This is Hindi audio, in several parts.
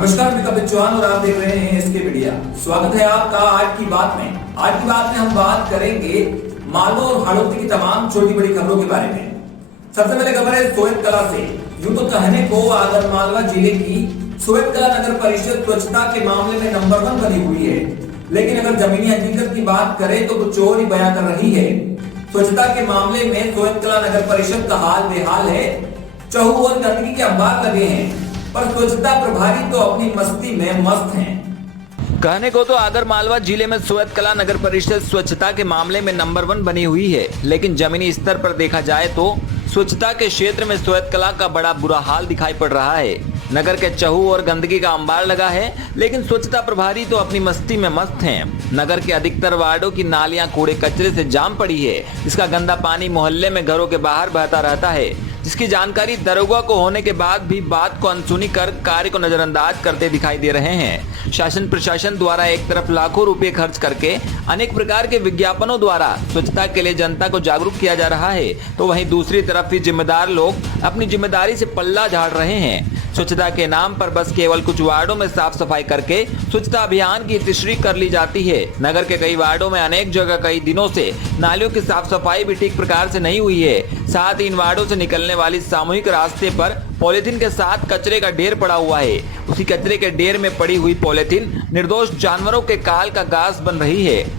नमस्कार, मैं कपिल चौहान और आप देख रहे हैं एसके मीडिया। स्वागत है आपका आज की बात में। आज की बात में हम बात करेंगे मालवा और हाड़ौती की तमाम छोटी बड़ी खबरों के बारे में। सबसे पहले खबर है सोएत कला से। यूं तो कहने को आगर मालवा जिले की सोएत कला नगर परिषद स्वच्छता के मामले में नंबर 1 बनी हुई है, लेकिन अगर जमीनी हकीकत की बात करें तो कुछ और ही बयां कर रही है। स्वच्छता के मामले में सोएत कला नगर परिषद का हाल बेहाल है। चहु और गंदगी के अंबार लगे हैं, पर स्वच्छता प्रभारी तो अपनी मस्ती में मस्त हैं। कहने को तो आगर मालवा जिले में सोएत कला नगर परिषद स्वच्छता के मामले में नंबर 1 बनी हुई है, लेकिन जमीनी स्तर पर देखा जाए तो स्वच्छता के क्षेत्र में सोएत कला का बड़ा बुरा हाल दिखाई पड़ रहा है। नगर के चहु और गंदगी का अंबार लगा है, लेकिन स्वच्छता प्रभारी तो अपनी मस्ती में मस्त हैं। नगर के अधिकतर वार्डों की नालियां कूड़े कचरे से जाम पड़ी है, जिसका गंदा पानी मोहल्ले में घरों के बाहर बहता रहता है, जिसकी जानकारी दरोगा को होने के बाद भी बात को अनसुनी कर कार्य को नजरअंदाज करते दिखाई दे रहे हैं। शासन प्रशासन द्वारा एक तरफ लाखों रुपए खर्च करके अनेक प्रकार के विज्ञापनों द्वारा स्वच्छता के लिए जनता को जागरूक किया जा रहा है, तो वहीं दूसरी तरफ भी जिम्मेदार लोग अपनी जिम्मेदारी से पल्ला झाड़ रहे हैं। स्वच्छता के नाम पर बस केवल कुछ वार्डों में साफ सफाई करके स्वच्छता अभियान की तशरीह कर ली जाती है। नगर के कई वार्डों में अनेक जगह कई दिनों से नालियों की साफ सफाई भी ठीक प्रकार से नहीं हुई है। साथ ही इन वार्डों से निकलने वाली सामूहिक रास्ते पर पॉलीथीन के साथ कचरे का ढेर पड़ा हुआ है। उसी कचरे के ढेर में पड़ी हुई पॉलीथीन निर्दोष जानवरों के काल का घास बन रही है।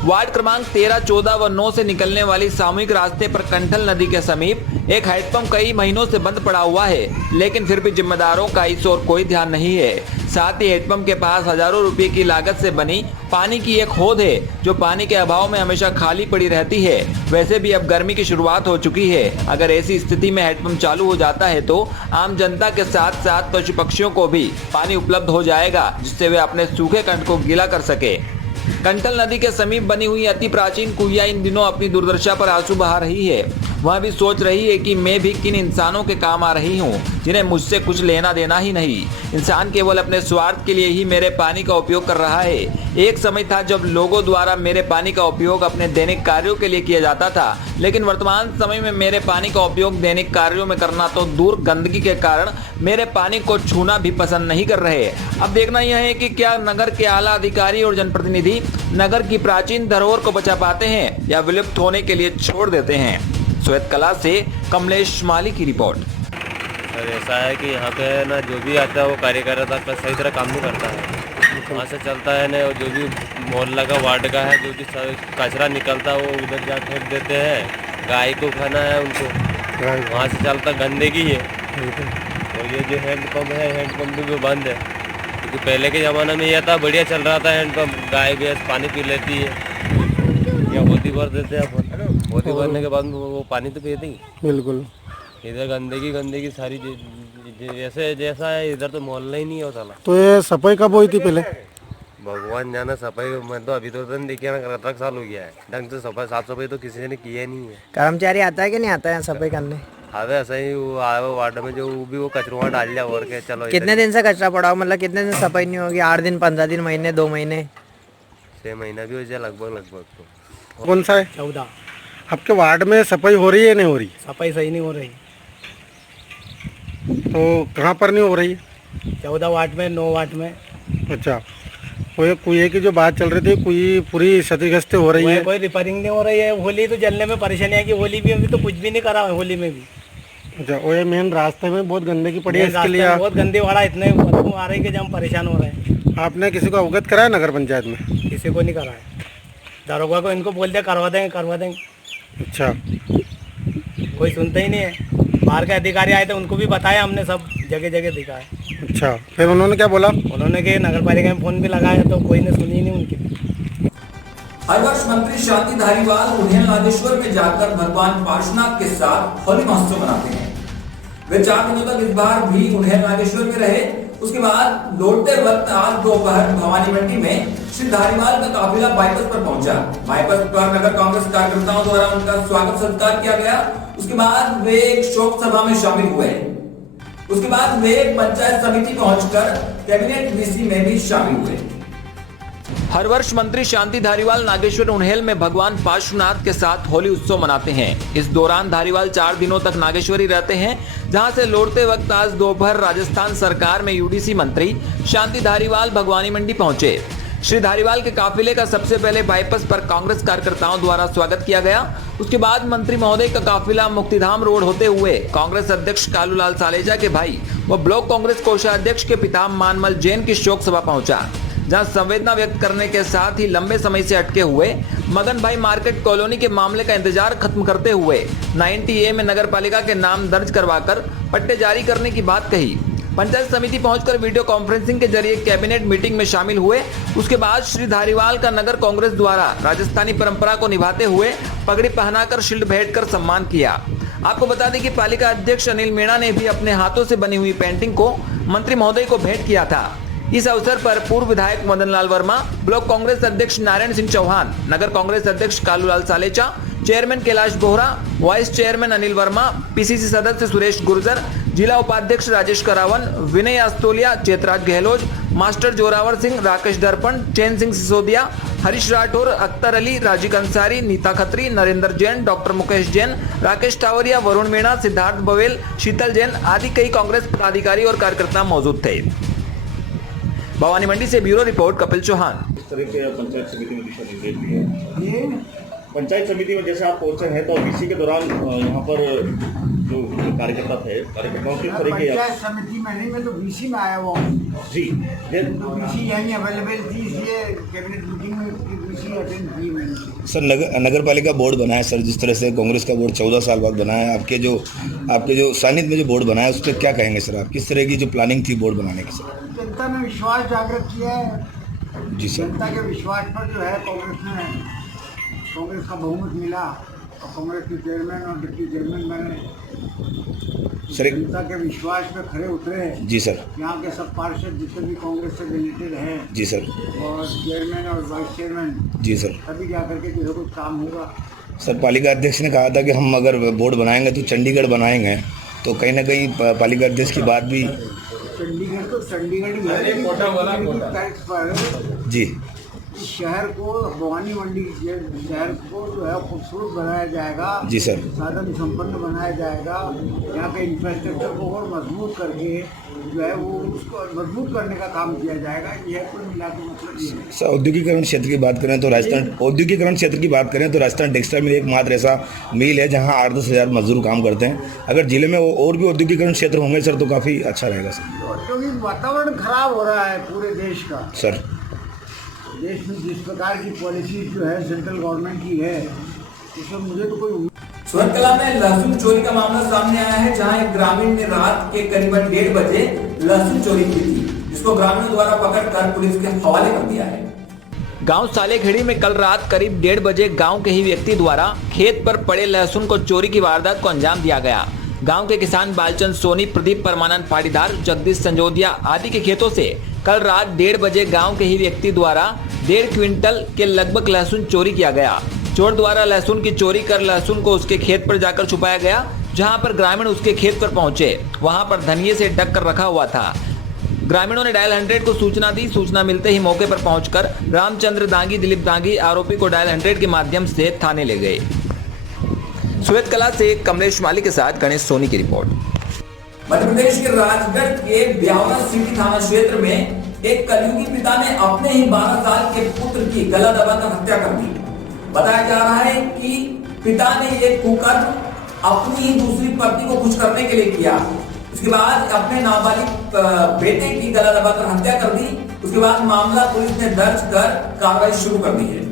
वार्ड क्रमांक 13, 14 व 9 से निकलने वाली सामूहिक रास्ते पर कंठल नदी के समीप एक हैंडपंप कई महीनों से बंद पड़ा हुआ है, लेकिन फिर भी जिम्मेदारों का इस ओर कोई ध्यान नहीं है। साथ ही हैंडपंप के पास हजारों रुपए की लागत से बनी पानी की एक होद है, जो पानी के अभाव में हमेशा खाली पड़ी रहती है। वैसे भी अब गर्मी की शुरुआत हो चुकी है। अगर ऐसी स्थिति में हैंडपंप चालू हो जाता है तो आम जनता के साथ साथ पशु पक्षियों को भी पानी उपलब्ध हो जाएगा, जिससे वे अपने सूखे कंठ को गीला कर सके। कंटल नदी के समीप बनी हुई अति प्राचीन कुइया इन दिनों अपनी दुर्दशा पर आंसू बहा रही है। वह भी सोच रही है कि मैं भी किन इंसानों के काम आ रही हूँ, जिन्हें मुझसे कुछ लेना देना ही नहीं। इंसान केवल अपने स्वार्थ के लिए ही मेरे पानी का उपयोग कर रहा है। एक समय था जब लोगों द्वारा मेरे पानी का उपयोग अपने दैनिक कार्यों के लिए किया जाता था, लेकिन वर्तमान समय में मेरे पानी का उपयोग दैनिक कार्यों में करना तो दूर, गंदगी के कारण मेरे पानी को छूना भी पसंद नहीं कर रहे। अब देखना यह है कि क्या नगर के आला अधिकारी और जनप्रतिनिधि नगर की प्राचीन धरोहर को बचा पाते हैं या विलुप्त होने के लिए छोड़ देते हैं। सोएत कला से कमलेश माली की रिपोर्ट। सर ऐसा है कि यहाँ पे ना जो भी आता है वो कार्यकर्ता का सही तरह काम नहीं करता है। वहाँ से चलता है ना, जो भी मोहल्ला का वार्ड का है, जो भी कचरा निकलता है वो उधर जा फेंक देते हैं। गाय को खाना है उनको, वहाँ से चलता गंदगी है। और ये जो हैंडपम्प है, हैंडपम्प भी बंद है, क्योंकि पहले के ज़माने में यह था बढ़िया चल रहा था हैंडपम्प। गाय भैंस पानी पी लेती है या होती भर देते हैं अपन। होती भरने के बाद वो पानी तो पीते ही। बिल्कुल। इधर गंदगी सारी जैसे जैसा है, इधर तो मोहल्ला ही नहीं होता। तो ये सफाई कब हुई थी पहले? भगवान जाना, सफाई मैं तो अभी तो देखिए ना, रख साल हो गया है। ढंग से सफाई साफ सफाई तो किसी ने किया नहीं है। कर्मचारी आता है कि नहीं आता है सफाई करने? अबे ऐसा ही वार्ड में जो वो कचरा डाल लिया और के चलो। कितने दिन से कचरा पड़ा हो, मतलब कितने दिन सफाई नहीं होगी? 8 दिन, 15 दिन, महीने, 2 महीने, 6 महीना भी हो जाए लगभग तो। कौन सा है? 14। आपके वार्ड में सफाई हो रही है नहीं हो रही? सफाई सही नहीं हो रही। तो कहाँ पर नहीं हो रही? 14 वार्ड में, 9 वार्ड में। अच्छा, वो कुएं की जो बात चल रही थी, कुएं पूरी क्षतिग्रस्त हो रही है। कोई रिपेयरिंग नहीं हो रही है। होली तो जलने में परेशानी है कि होली भी अभी तो कुछ भी नहीं करा है, होली में भी। अच्छा, वो ये मेन रास्ते में बहुत गंदगी पड़ी है, इसके लिए बहुत गंदी वाला, इतने बदबू आ रही है कि हम परेशान हो रहे हैं। आपने किसी को अवगत कराया नगर पंचायत में? किसी को नहीं करा है। दरोगा को इनको बोल दिया करवा देंगे। अच्छा, कोई सुनता ही नहीं है। बाहर के अधिकारी आए थे, उनको भी बताया हमने, सब जगह दिखाया। अच्छा, फिर उन्होंने क्या बोला? उन्होंने कि नगर पालिका में फोन भी लगाया तो कोई ने सुनी नहीं उनकी। हर वर्ष मंत्री शांति धारीवाल उन्हें नागेश्वर में जाकर भगवान पार्श्वनाथ के साथ होली महोत्सव मनाते हैं। वे 4 दिनों तक इस बार भी उन्हें नागेश्वर में रहे। उसके बाद लौटते वक्त आज दोपहर भवानी मंडी में श्री धारीवाल का काफिला बाईपास पर पहुंचा। बाईपास पर नगर कांग्रेस कार्यकर्ताओं द्वारा उनका स्वागत सत्कार किया गया। उसके बाद वे एक शोक सभा में शामिल हुए। उसके बाद वे पंचायत समिति पहुंचकर कैबिनेट वीसी में भी शामिल हुए। हर वर्ष मंत्री शांति धारीवाल नागेश्वर उन्हेल में भगवान पार्श्वनाथ के साथ होली उत्सव मनाते हैं। इस दौरान धारीवाल 4 दिनों तक नागेश्वरी रहते हैं, जहां से लौटते वक्त आज दोपहर राजस्थान सरकार में यूडीसी मंत्री शांति धारीवाल भगवानी मंडी पहुंचे। श्री धारीवाल के काफिले का सबसे पहले बाईपास पर कांग्रेस कार्यकर्ताओं द्वारा स्वागत किया गया। उसके बाद मंत्री महोदय का काफिला मुक्तिधाम रोड होते हुए कांग्रेस अध्यक्ष कालूलाल सालेजा के भाई व ब्लॉक कांग्रेस कोषाध्यक्ष के पिता मानमल जैन की शोक सभा पहुंचा, जहां संवेदना व्यक्त करने के साथ ही लंबे समय से अटके हुए मगन भाई मार्केट कॉलोनी के मामले का इंतजार खत्म करते हुए 90A में नगर पालिका के नाम दर्ज करवाकर पट्टे जारी करने की बात कही। पंचायत समिति पहुंचकर वीडियो कॉन्फ्रेंसिंग के जरिए कैबिनेट मीटिंग में शामिल हुए। उसके बाद श्री धारीवाल का नगर कांग्रेस द्वारा राजस्थानी परंपरा को निभाते हुए पगड़ी पहनाकर शील्ड भेंट कर सम्मान किया। आपको बता दें कि पालिका अध्यक्ष अनिल मीणा ने भी अपने हाथों से बनी हुई पेंटिंग को मंत्री महोदय को भेंट किया था। इस अवसर पर पूर्व विधायक मदन लाल वर्मा, ब्लॉक कांग्रेस अध्यक्ष नारायण सिंह चौहान, नगर कांग्रेस अध्यक्ष Kalulal Salecha, chairman Kailash Bohra, vice chairman Anil Verma, PCC सदस्य सुरेश गुर्जर, जिला उपाध्यक्ष राजेश करावन, विनय अस्तोलिया, चेतराज गहलोत, मास्टर जोरावर सिंह, राकेश दर्पण, चैन सिंह सिसोदिया, हरीश राठौर, अख्तर अली, राजीव अंसारी, नीता खत्री, नरेंद्र जैन, डॉक्टर मुकेश जैन, राकेश टावरिया, वरुण मीणा, सिद्धार्थ बवेल, शीतल जैन आदि कई कांग्रेस पदाधिकारी और कार्यकर्ता मौजूद थे। भवानी मंडी से ब्यूरो रिपोर्ट कपिल चौहान। इस तरह के पंचायत समिति में दिशा निर्देश दिए। पंचायत समिति में जैसे आप पहुंचे हैं तो बीसी के दौरान यहाँ पर जो कार्यकर्ता थे, कार्यकर्ताओं किस तरह के पंचायत समिति में नहीं, मैं तो बीसी में आया हुआ हूँ जी, तो बीसी यहीं अवेलेबल थी, इसलिए कैबिनेट मीटिंग में बीसी अटेंड की मैंने। सर नगर पालिका बोर्ड बना है सर, जिस तरह से कांग्रेस का बोर्ड 14 साल बाद बना है, आपके जो सानिध्य में जो बोर्ड बना है उस पर क्या कहेंगे सर? आप किस तरह की जो प्लानिंग थी बोर्ड बनाने की सर? जनता ने विश्वास जागृत किया है जी सर। जनता के विश्वास पर जो है कांग्रेस का बहुमत मिला और कांग्रेस के चेयरमैन और डिप्टी चेयरमैन मैंने सर जनता के विश्वास पे खड़े उतरे। जी सर। यहाँ के सब पार्षद जितने भी कांग्रेस से रिलेटेड हैं जी सर, और चेयरमैन और वाइस चेयरमैन जी सर, तभी जाकर के जो कुछ काम होगा। सर पालिका अध्यक्ष ने कहा था कि हम अगर बोर्ड बनाएंगे तो चंडीगढ़ बनाएंगे, तो कहीं ना कहीं पालिका अध्यक्ष की बात भी चंडीगढ़ तो चंडीगढ़ ही है, टैक्स पर जी इस शहर को भवानी मंडी शहर को जो है खूबसूरत बनाया जाएगा जी सर, साधन संपन्न बनाया जाएगा। यहाँ के इंफ्रास्ट्रक्चर को और मजबूत करके जो है वो उसको मजबूत करने का काम किया जाएगा। यह कुल मिला के मतलब ये है। सर औद्योगिकरण क्षेत्र की बात करें तो राजस्थान टेक्सटाइल में एकमात्र ऐसा मिल है जहाँ 8-10 हज़ार मजदूर काम करते हैं। अगर जिले में और भी औद्योगिकरण क्षेत्र होंगे सर तो काफ़ी अच्छा रहेगा सर। औद्योगिक वातावरण खराब हो रहा है पूरे देश का। सर देश में जिस प्रकार की पॉलिसी जो है सेंट्रल गवर्नमेंट की है, उसमें मुझे तो कोई सूरत कला में लहसुन चोरी का मामला सामने आया है, जहां एक ग्रामीण ने रात के करीबन 1:30 बजे लहसुन चोरी की थी, जिसको ग्रामीणों द्वारा पकड़कर पुलिस के हवाले कर दिया है। गांव सालेखेड़ी में कल रात करीब 1:30 बजे गांव के ही व्यक्ति द्वारा खेत पर पड़े लहसुन को चोरी की वारदात को अंजाम दिया गया। गांव के किसान बालचंद सोनी, प्रदीप परमानंद पाटीदार, जगदीश संजोदिया आदि के खेतों से कल रात 1:30 बजे गांव के ही व्यक्ति द्वारा 1.5 क्विंटल के लगभग लहसुन चोरी किया गया। चोर द्वारा लहसुन की चोरी कर लहसुन को उसके खेत पर जाकर छुपाया गया, जहां पर ग्रामीण उसके खेत पर पहुंचे। वहां पर धनिये से ढक कर रखा हुआ था। ग्रामीणों ने डायल 100 को सूचना दी। सूचना मिलते ही मौके पर पहुंचकर रामचंद्र दांगी, दिलीप दांगी आरोपी को डायल 100 के माध्यम से थाने ले गए। सूरत कला से कमलेश माली के साथ गणेश सोनी की रिपोर्ट। मध्य प्रदेश के राजगढ़ के ब्यावरा सिटी थाना क्षेत्र में एक कलयुगी पिता ने अपने ही 12 साल के पुत्र की गला दबाकर हत्या कर दी। बताया जा रहा है कि पिता ने ये कुकर्म अपनी ही दूसरी पत्नी को खुश करने के लिए किया। उसके बाद अपने नाबालिग बेटे की गला दबाकर हत्या कर दी। उसके बाद मामला पुलिस ने दर्ज कर कार्रवाई शुरू कर दी है।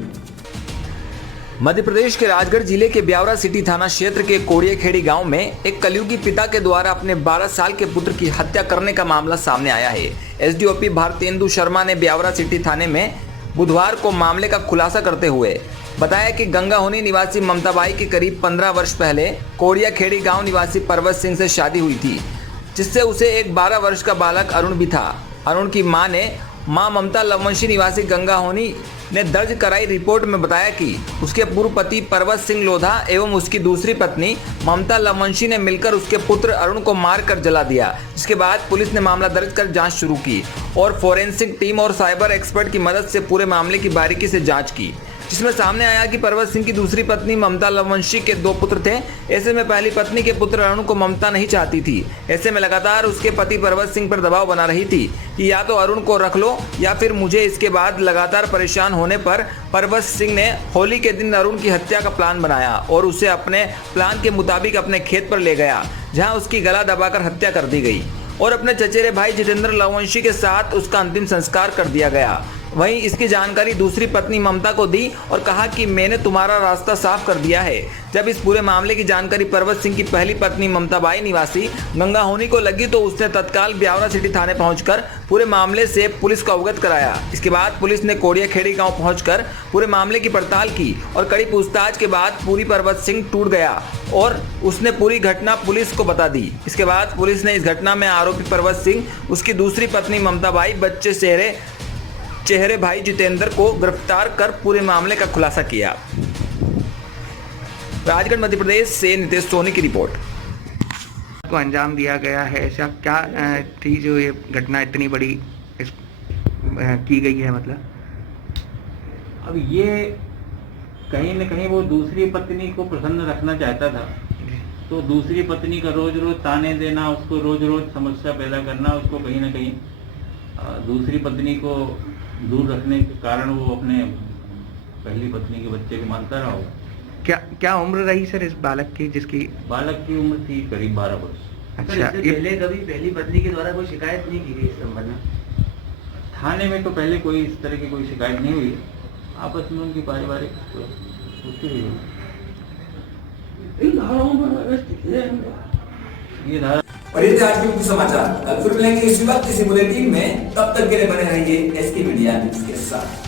मध्य प्रदेश के राजगढ़ जिले के ब्यावरा सिटी थाना क्षेत्र के कोड़ियाखेड़ी गांव में एक कलयुगी पिता के द्वारा अपने 12 साल के पुत्र की हत्या करने का मामला सामने आया है। एसडीओपी भारतेंदु शर्मा ने ब्यावरा सिटी थाने में बुधवार को मामले का खुलासा करते हुए बताया कि गंगाहोनी निवासी ममताबाई की करीब 15 वर्ष पहले कोड़ियाखेड़ी गांव निवासी पर्वत सिंह से शादी हुई थी, जिससे उसे एक 12 वर्ष का बालक अरुण भी था। अरुण की मां ने मां ममता लवंशी निवासी गंगा होनी ने दर्ज कराई रिपोर्ट में बताया कि उसके पूर्व पति पर्वत सिंह लोधा एवं उसकी दूसरी पत्नी ममता लवंशी ने मिलकर उसके पुत्र अरुण को मारकर जला दिया। जिसके बाद पुलिस ने मामला दर्ज कर जांच शुरू की और फोरेंसिक टीम और साइबर एक्सपर्ट की मदद से पूरे मामले की बारीकी से जांच की, जिसमें सामने आया कि पर्वत सिंह की दूसरी पत्नी ममता लवंशी के 2 पुत्र थे। ऐसे में पहली पत्नी के पुत्र अरुण को ममता नहीं चाहती थी। ऐसे में लगातार उसके पति पर्वत सिंह पर दबाव बना रही थी कि या तो अरुण को रख लो या फिर मुझे। इसके बाद लगातार परेशान होने पर पर्वत सिंह ने होली के दिन अरुण की हत्या का प्लान बनाया और उसे अपने प्लान के मुताबिक अपने खेत पर ले गया, जहाँ उसकी गला दबाकर हत्या कर दी गई और अपने चचेरे भाई जितेंद्र लवंशी के साथ उसका अंतिम संस्कार कर दिया गया। वहीं इसकी जानकारी दूसरी पत्नी ममता को दी और कहा कि मैंने तुम्हारा रास्ता साफ कर दिया है। जब इस पूरे मामले की जानकारी पर्वत सिंह की पहली पत्नी ममता बाई निवासी गंगा होनी को लगी तो उसने तत्काल ब्यावरा सिटी थाने पहुंचकर पूरे मामले से पुलिस को अवगत कराया। इसके बाद पुलिस ने कोड़िया खेड़ी गांव पहुंचकर पूरे मामले की पड़ताल की और कड़ी पूछताछ के बाद पूरी पर्वत सिंह टूट गया और उसने पूरी घटना पुलिस को बता दी। इसके बाद पुलिस ने इस घटना में आरोपी पर्वत सिंह, उसकी दूसरी पत्नी ममता बाई, बच्चे चेहरे भाई जितेंद्र को गिरफ्तार कर पूरे मामले का खुलासा किया। राजगढ़ मध्य प्रदेश से नितेश सोनी की रिपोर्ट। को अंजाम दिया गया है, ऐसा क्या थी जो ये घटना इतनी बड़ी की गई है? मतलब अब ये कहीं न कहीं वो दूसरी पत्नी को प्रसन्न रखना चाहता था, तो दूसरी पत्नी का रोज रोज ताने देना, उसको रोज रोज समस्या पैदा करना, उसको कहीं ना कहीं दूसरी पत्नी को दूर रखने के कारण वो अपने पहली पत्नी के बच्चे को मानता रहा होगा। क्या उम्र रही सर इस बालक की, जिसकी बालक की उम्र थी करीब 12 वर्ष। अच्छा, इससे पहले कभी पहली पत्नी के द्वारा कोई शिकायत नहीं की गई इस संबंध में? थाने में तो पहले कोई इस तरह की कोई शिकायत नहीं हुई, आपस में उनकी पारिवारिक उसकी हुई। ये धारा। और ये थे आज के मुख्य समाचार। कल फिर मिलेंगे इसी वक्त इसी बुलेटिन में। तब तक के लिए बने रहिए एसके मीडिया न्यूज के साथ।